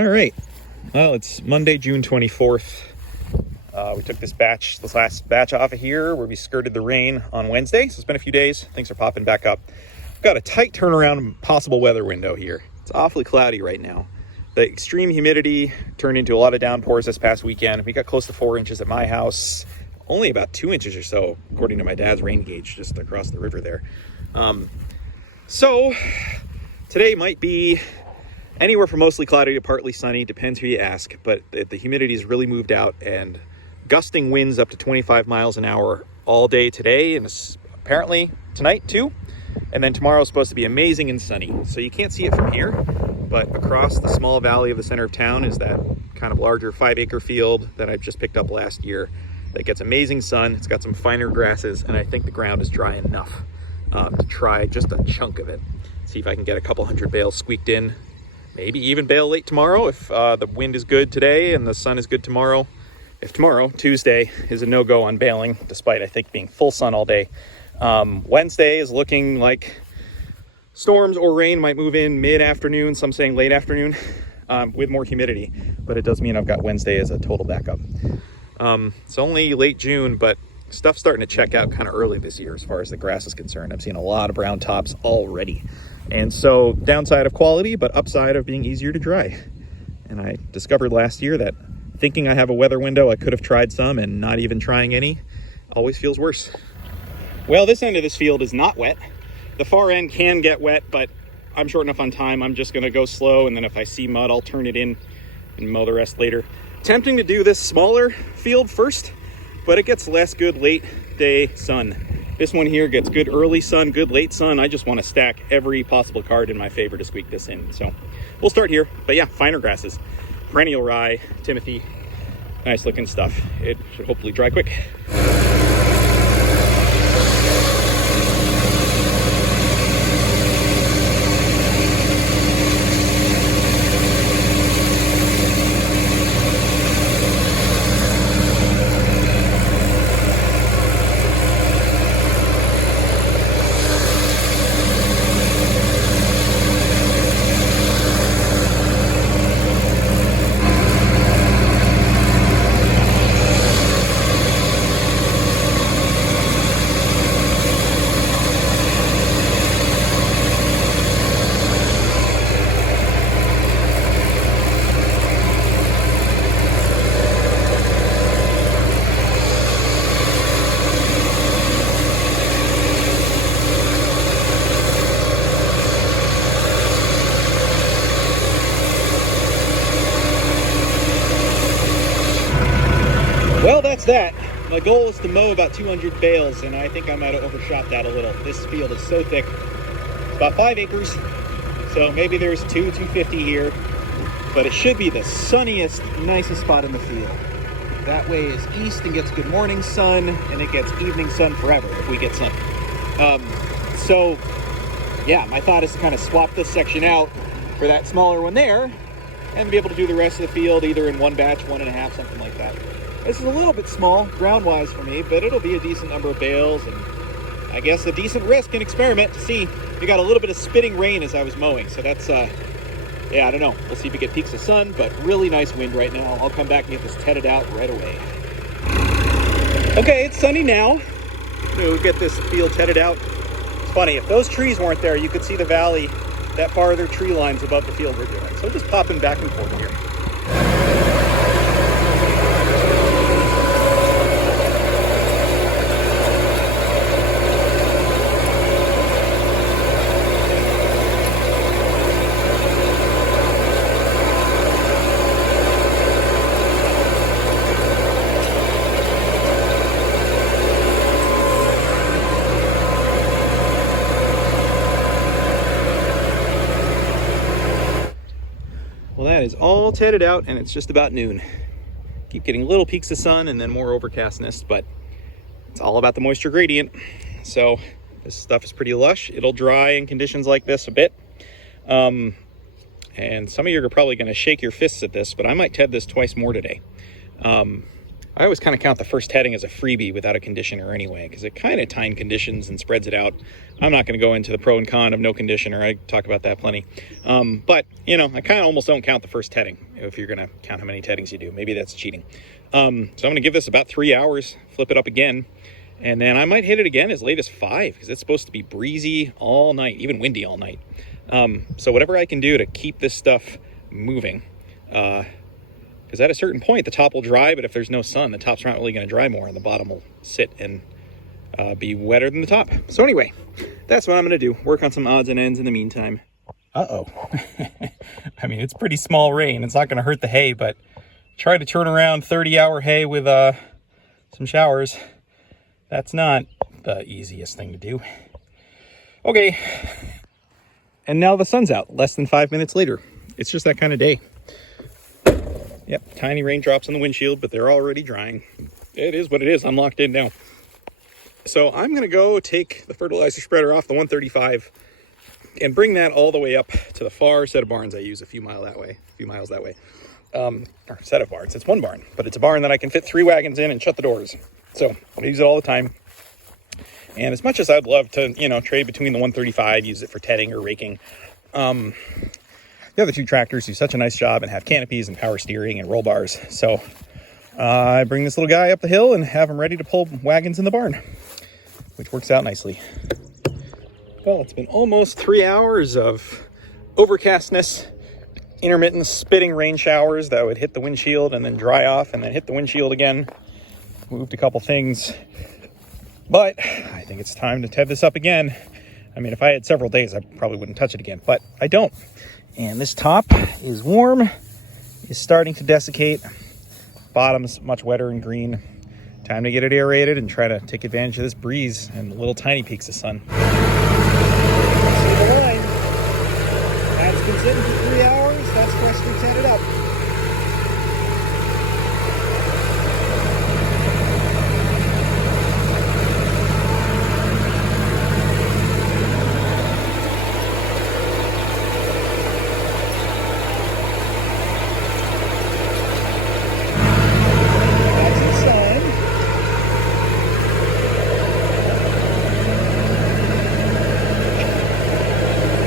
All right, well, it's Monday, June 24th. We took this last batch off of here where we skirted the rain on Wednesday. So it's been a few days. Things are popping back up. We've got a tight turnaround possible weather window here. It's awfully cloudy right now. The extreme humidity turned into a lot of downpours this past weekend. We got close to 4 inches at my house. Only about 2 inches or so, according to my dad's rain gauge just across the river there. So today might be anywhere from mostly cloudy to partly sunny, depends who you ask, but the humidity has really moved out, and gusting winds up to 25 miles an hour all day today, and apparently tonight too. And then tomorrow is supposed to be amazing and sunny. So you can't see it from here, but across the small valley of the center of town is that kind of larger 5-acre field that I just picked up last year that gets amazing sun. It's got some finer grasses, and I think the ground is dry enough to try just a chunk of it. See if I can get a couple hundred bales squeaked in. Maybe even bale late tomorrow if the wind is good today and the sun is good tomorrow. If tomorrow, Tuesday, is a no-go on baling, despite I think being full sun all day. Wednesday is looking like storms or rain might move in mid-afternoon, some saying late afternoon, with more humidity. But it does mean I've got Wednesday as a total backup. It's only late June, but stuff's starting to check out kind of early this year as far as the grass is concerned. I've seen a lot of brown tops already. And so downside of quality, but upside of being easier to dry. And I discovered last year that thinking I have a weather window, I could have tried some, and not even trying any always feels worse. Well, this end of this field is not wet. The far end can get wet, but I'm short enough on time. I'm just gonna go slow, and then if I see mud, I'll turn it in and mow the rest later. Tempting to do this smaller field first, but it gets less good late day sun. This one here gets good early sun, good late sun. I just want to stack every possible card in my favor to squeak this in. So we'll start here. But yeah, finer grasses, perennial rye, Timothy, nice looking stuff. It should hopefully dry quick. Well, that's that. My goal is to mow about 200 bales, and I think I might have overshot that a little. This field is so thick. It's about 5 acres, so maybe there's 250 here, but it should be the sunniest, nicest spot in the field. That way is east and gets good morning sun, and it gets evening sun forever if we get sun. So, yeah, my thought is to kind of swap this section out for that smaller one there, and be able to do the rest of the field either in one batch, 1.5, something like that. This is a little bit small, ground-wise for me, but it'll be a decent number of bales, and I guess a decent risk and experiment to see. We got a little bit of spitting rain as I was mowing, so that's, yeah, I don't know. We'll see if we get peaks of sun, but really nice wind right now. I'll come back and get this tedded out right away. Okay, it's sunny now. So get this field tedded out. It's funny, if those trees weren't there, you could see the valley, that farther tree lines above the field we're doing. So just popping back and forth here. Well, that is all tedded out, and it's just about noon. Keep getting little peaks of sun and then more overcastness, but it's all about the moisture gradient. So this stuff is pretty lush. It'll dry in conditions like this a bit. And some of you are probably going to shake your fists at this, but I might ted this twice more today. I always kind of count the first heading as a freebie without a conditioner anyway, because it kind of time conditions and spreads it out. I'm not going to go into the pro and con of no conditioner. I talk about that plenty. But, you know, I kind of almost don't count the first heading if you're going to count how many headings you do. Maybe that's cheating. So I'm going to give this about 3 hours, flip it up again, and then I might hit it again as late as 5, because it's supposed to be breezy all night, even windy all night. So whatever I can do to keep this stuff moving, because at a certain point the top will dry, but if there's no sun, the top's not really going to dry more, and the bottom will sit and be wetter than the top. So anyway, that's what I'm going to do. Work on some odds and ends in the meantime. Uh-oh. I mean, it's pretty small rain. It's not going to hurt the hay, but try to turn around 30-hour hay with some showers. That's not the easiest thing to do. Okay. And now the sun's out, less than 5 minutes later. It's just that kind of day. Yep, tiny raindrops on the windshield, but they're already drying. It is what it is. I'm locked in now. So I'm going to go take the fertilizer spreader off the 135 and bring that all the way up to the far set of barns I use a few miles that way. Or set of barns. It's one barn, but it's a barn that I can fit 3 wagons in and shut the doors. So I use it all the time. And as much as I'd love to, you know, trade between the 135, use it for tedding or raking, the other 2 tractors do such a nice job and have canopies and power steering and roll bars. So I bring this little guy up the hill and have him ready to pull wagons in the barn, which works out nicely. Well, it's been almost 3 hours of overcastness, intermittent spitting rain showers that would hit the windshield and then dry off and then hit the windshield again. Moved a couple things, but I think it's time to ted this up again. I mean, if I had several days, I probably wouldn't touch it again, but I don't. And this top is warm, is starting to desiccate. Bottom's much wetter and green. Time to get it aerated and try to take advantage of this breeze and little tiny peaks of sun. See the line. That's been sitting for 3 hours. That's freshly tedded up.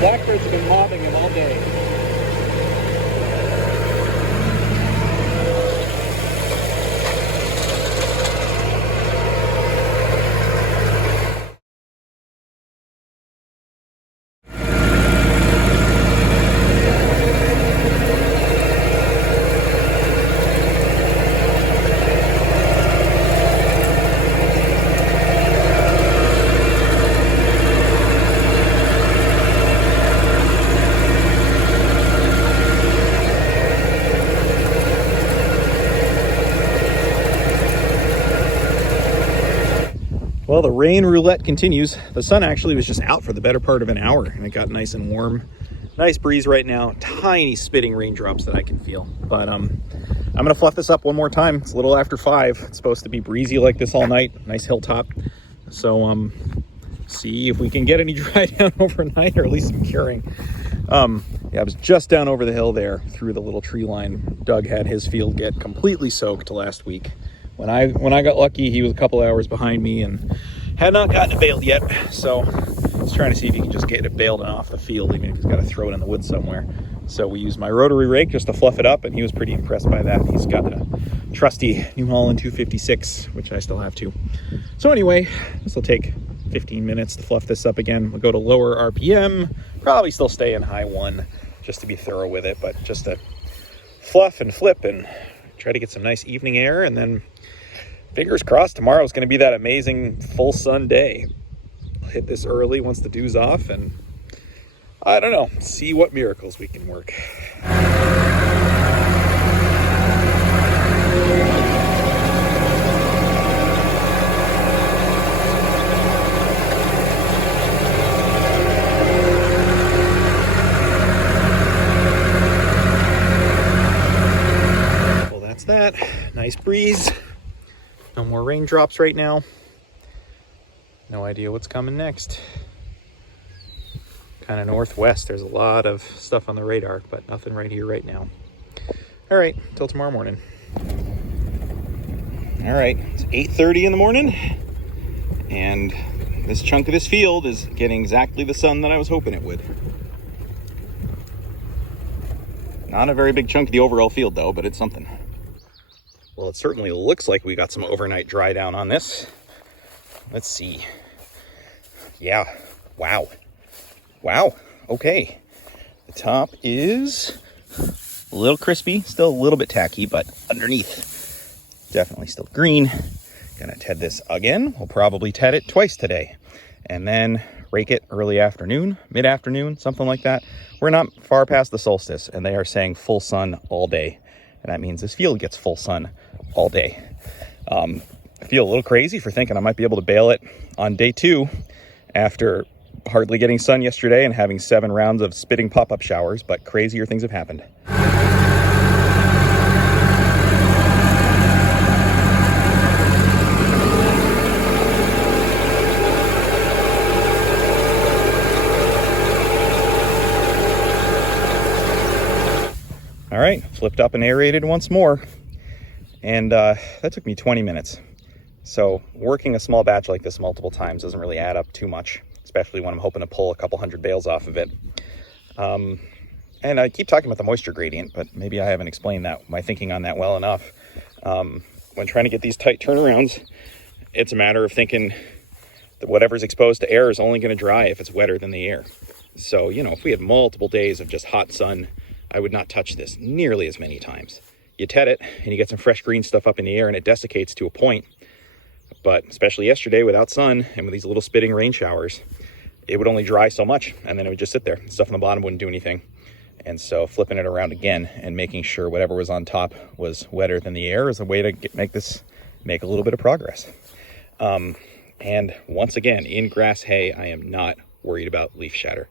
Blackbirds have been mobbing him all day. Well, the rain roulette continues. The sun actually was just out for the better part of an hour, and it got nice and warm. Nice breeze right now. Tiny spitting raindrops that I can feel. But I'm going to fluff this up one more time. It's a little after 5. It's supposed to be breezy like this all night. Nice hilltop. So see if we can get any dry down overnight, or at least some curing. Yeah, I was just down over the hill there through the little tree line. Doug had his field get completely soaked last week. When I got lucky, he was a couple hours behind me and had not gotten it baled yet. So I was trying to see if he can just get it baled and off the field, even if he's got to throw it in the woods somewhere. So we used my rotary rake just to fluff it up, and he was pretty impressed by that. He's got a trusty New Holland 256, which I still have too. So anyway, this will take 15 minutes to fluff this up again. We'll go to lower RPM, probably still stay in high 1 just to be thorough with it, but just to fluff and flip and try to get some nice evening air. And then fingers crossed, tomorrow is going to be that amazing full sun day. I'll hit this early once the dew's off, and I don't know, see what miracles we can work. Well, that's that. Nice breeze. No more raindrops right now. No idea what's coming next. Kind of northwest. There's a lot of stuff on the radar, but nothing right here right now. All right, till tomorrow morning. All right, it's 8:30 in the morning, and this chunk of this field is getting exactly the sun that I was hoping it would. Not a very big chunk of the overall field though, but it's something. Well, it certainly looks like we got some overnight dry down on this. Let's see. Yeah, wow. Wow, okay. The top is a little crispy, still a little bit tacky, but underneath, definitely still green. Gonna ted this again. We'll probably ted it twice today. And then rake it early afternoon, mid-afternoon, something like that. We're not far past the solstice, and they are saying full sun all day. And that means this field gets full sun all day. I feel a little crazy for thinking I might be able to bale it on day 2 after hardly getting sun yesterday and having 7 rounds of spitting pop-up showers, but crazier things have happened. All right, flipped up and aerated once more, and that took me 20 minutes. So working a small batch like this multiple times doesn't really add up too much, especially when I'm hoping to pull a couple hundred bales off of it. And I keep talking about the moisture gradient, but maybe I haven't explained that, my thinking on that well enough. When trying to get these tight turnarounds, it's a matter of thinking that whatever's exposed to air is only going to dry if it's wetter than the air. So, you know, if we had multiple days of just hot sun, I would not touch this nearly as many times. You ted it and you get some fresh green stuff up in the air and it desiccates to a point. But especially yesterday without sun and with these little spitting rain showers, it would only dry so much and then it would just sit there. Stuff on the bottom wouldn't do anything. And so flipping it around again and making sure whatever was on top was wetter than the air is a way to make a little bit of progress. And once again, in grass hay, I am not worried about leaf shatter.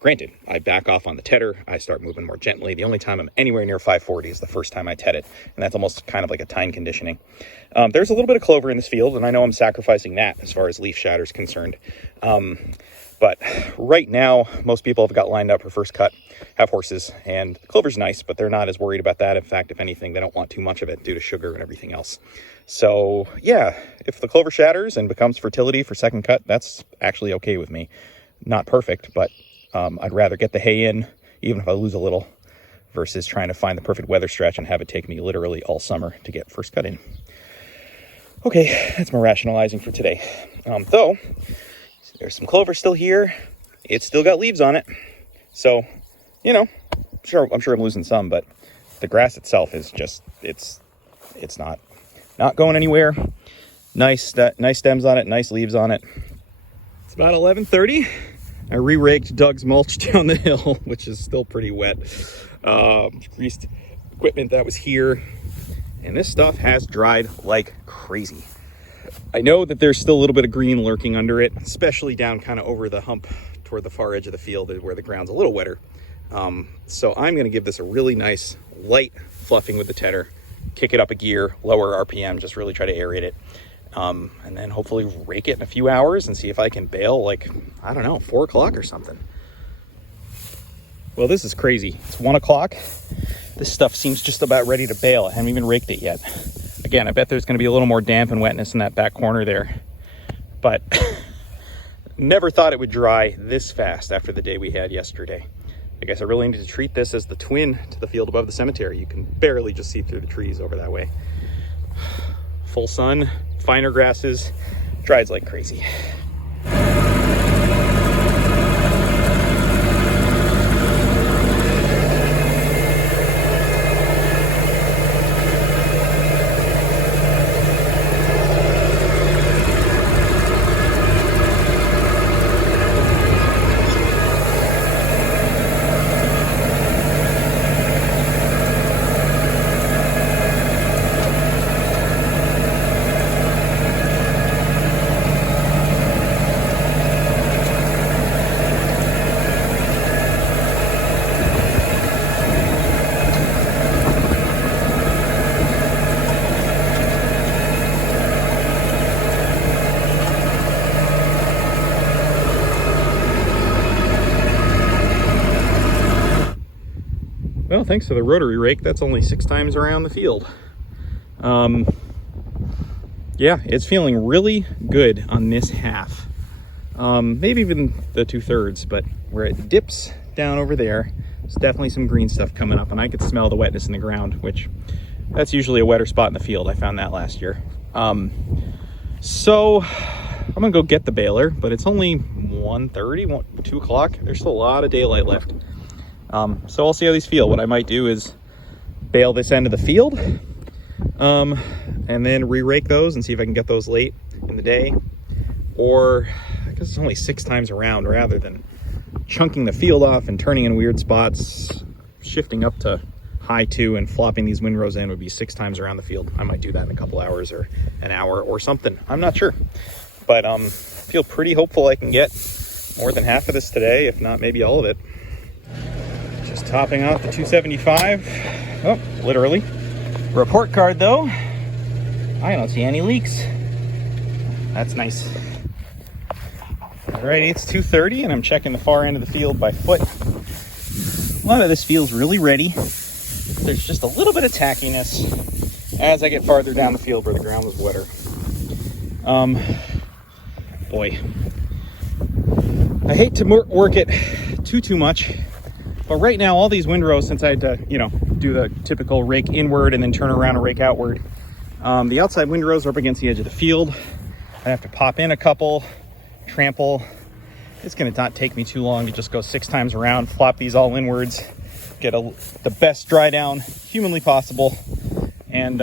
Granted, I back off on the tedder, I start moving more gently. The only time I'm anywhere near 540 is the first time I ted it, and that's almost kind of like a time conditioning. There's a little bit of clover in this field, and I know I'm sacrificing that as far as leaf shatter is concerned. But right now, most people have got lined up for first cut, have horses, and the clover's nice, but they're not as worried about that. In fact, if anything, they don't want too much of it due to sugar and everything else. So yeah, if the clover shatters and becomes fertility for second cut, that's actually okay with me. Not perfect, but I'd rather get the hay in, even if I lose a little, versus trying to find the perfect weather stretch and have it take me literally all summer to get first cut in. Okay, that's my rationalizing for today. Though, there's some clover still here. It's still got leaves on it. So, you know, I'm sure I'm losing some, but the grass itself is just, it's not going anywhere. Nice stems on it, nice leaves on it. It's about 11:30. I re-raked Doug's mulch down the hill, which is still pretty wet. Greased equipment that was here. And this stuff has dried like crazy. I know that there's still a little bit of green lurking under it, especially down kind of over the hump toward the far edge of the field where the ground's a little wetter. So I'm going to give this a really nice light fluffing with the tedder, kick it up a gear, lower RPM, just really try to aerate it. And then hopefully rake it in a few hours and see if I can bale, like, I don't know, 4 o'clock or something. Well, this is crazy. It's 1 o'clock. This stuff seems just about ready to bale. I haven't even raked it yet. Again, I bet there's going to be a little more damp and wetness in that back corner there. But never thought it would dry this fast after the day we had yesterday. I guess I really need to treat this as the twin to the field above the cemetery. You can barely just see through the trees over that way. Full sun, finer grasses, dried like crazy. Well, thanks to the rotary rake, that's only 6 times around the field. Yeah, it's feeling really good on this half. Maybe even the 2/3, but where it dips down over there, there's definitely some green stuff coming up, and I could smell the wetness in the ground, which that's usually a wetter spot in the field. I found that last year. So I'm gonna go get the baler, but it's only 1:30, 2 o'clock. There's still a lot of daylight left. So I'll see how these feel. What I might do is bale this end of the field, and then re-rake those and see if I can get those late in the day. Or I guess it's only 6 times around, rather than chunking the field off and turning in weird spots, shifting up to high 2 and flopping these windrows in would be 6 times around the field. I might do that in a couple hours or an hour or something. I'm not sure, but I feel pretty hopeful I can get more than half of this today, if not maybe all of it. Just topping off the 275. Oh, literally. Report card though, I don't see any leaks. That's nice. Alrighty, it's 2:30 and I'm checking the far end of the field by foot. A lot of this feels really ready. There's just a little bit of tackiness as I get farther down the field where the ground was wetter. Boy, I hate to work it too much, but right now all these windrows, since I had to, do the typical rake inward and then turn around and rake outward, the outside windrows are up against the edge of the field. I have to pop in a couple, trample. It's gonna not take me too long to just go 6 times around, flop these all inwards, get the best dry down humanly possible, and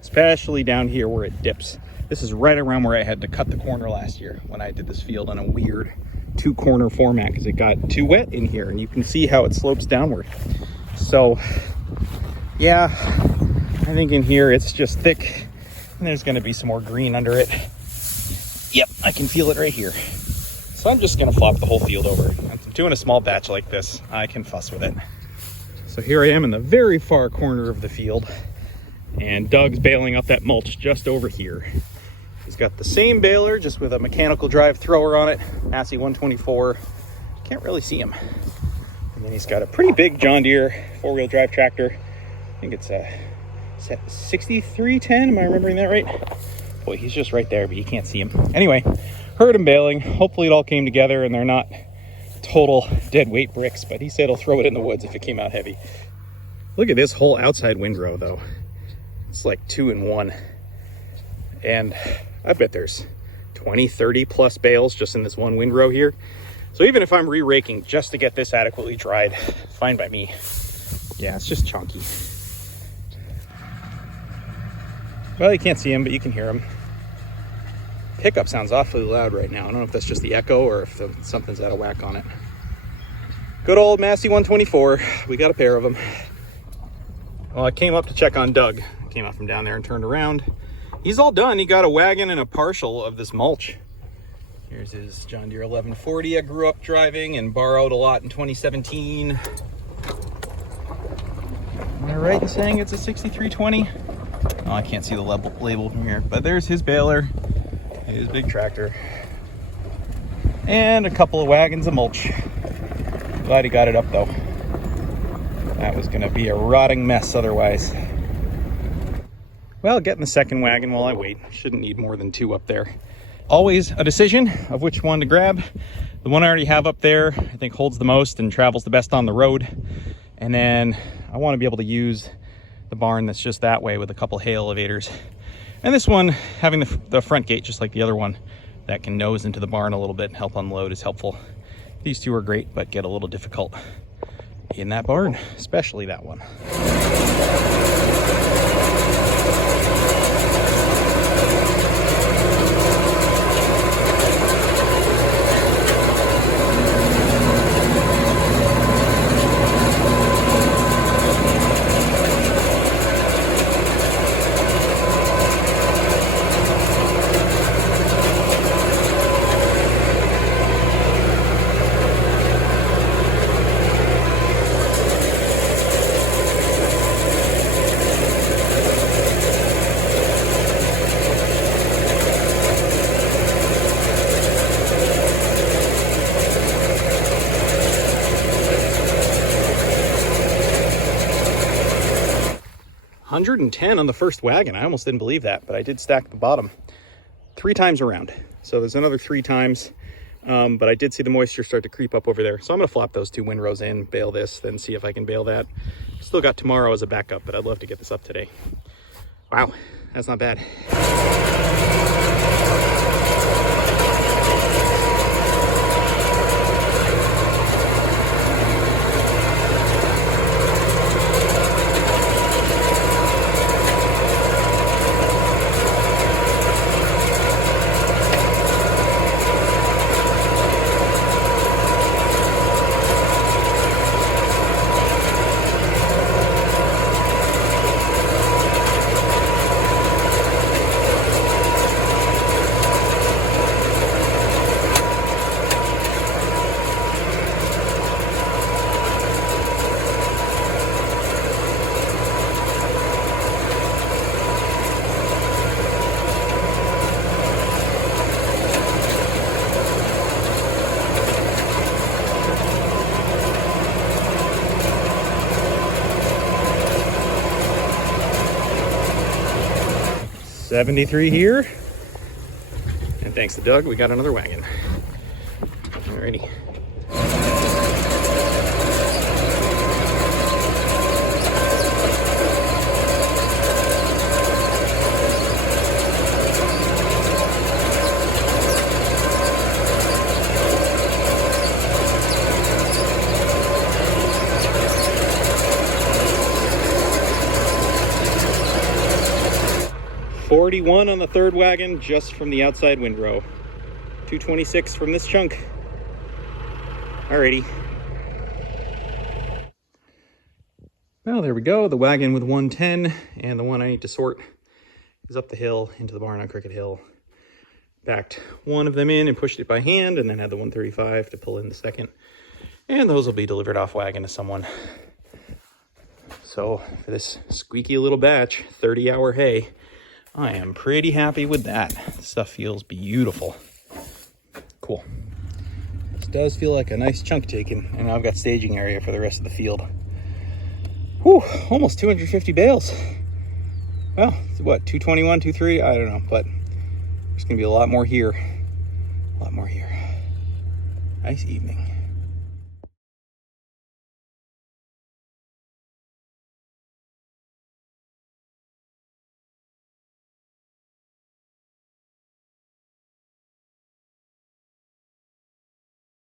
especially down here where it dips. This is right around where I had to cut the corner last year when I did this field on a weird 2-corner format because it got too wet in here, and you can see how it slopes downward. So yeah, I think in here it's just thick and there's going to be some more green under it. Yep, I can feel it right here. So I'm just going to flop the whole field over. I'm doing a small batch like this, I can fuss with it. So here I am in the very far corner of the field, and Doug's baling up that mulch just over here. He's got the same baler, just with a mechanical drive thrower on it, Massey 124. Can't really see him. And then he's got a pretty big John Deere 4-wheel drive tractor. I think it's a 6310, am I remembering that right? Boy, he's just right there, but you can't see him. Anyway, heard him baling. Hopefully it all came together and they're not total dead weight bricks, but he said he'll throw it in the woods if it came out heavy. Look at this whole outside windrow though. It's like 2 in 1. And I bet there's 20, 30 plus bales just in this one windrow here. So even if I'm re-raking just to get this adequately dried, fine by me. Yeah, it's just chunky. Well, you can't see him, but you can hear him. Pickup sounds awfully loud right now. I don't know if that's just the echo or if something's out of whack on it. Good old Massey 124. We got a pair of them. Well, I came up to check on Doug. Came up from down there and turned around. He's all done. He got a wagon and a partial of this mulch. Here's his John Deere 1140 I grew up driving and borrowed a lot in 2017. Am I right in saying it's a 6320? Oh, I can't see the label from here, but there's his baler, his big tractor, and a couple of wagons of mulch. Glad he got it up though. That was gonna be a rotting mess otherwise. Well, getting the second wagon while I wait. Shouldn't need more than 2 up there. Always a decision of which one to grab. The one I already have up there, I think holds the most and travels the best on the road. And then I want to be able to use the barn that's just that way with a couple hay elevators. And this one, having the front gate just like the other one, that can nose into the barn a little bit and help unload is helpful. These 2 are great, but get a little difficult in that barn, especially that one. 110 on the first wagon. I almost didn't believe that, but I did stack the bottom 3 times around. So there's another 3 times, but I did see the moisture start to creep up over there. So I'm gonna flop those 2 windrows in, bale this, then see if I can bale that. Still got tomorrow as a backup, but I'd love to get this up today. Wow, that's not bad. 73 here. And thanks to Doug, we got another wagon. Alrighty. $41 on the third wagon just from the outside windrow. $226 from this chunk. Alrighty. Well, there we go. The wagon with 110 and the one I need to sort is up the hill into the barn on Cricket Hill. Backed one of them in and pushed it by hand, and then had the 135 to pull in the second. And those will be delivered off wagon to someone. So for this squeaky little batch, 30-hour hay, I am pretty happy with that. This stuff feels beautiful. Cool. This does feel like a nice chunk taken, and I've got staging area for the rest of the field. Whew, almost 250 bales. Well, what, 221, 23? I don't know, but there's gonna be a lot more here. A lot more here. Nice evening.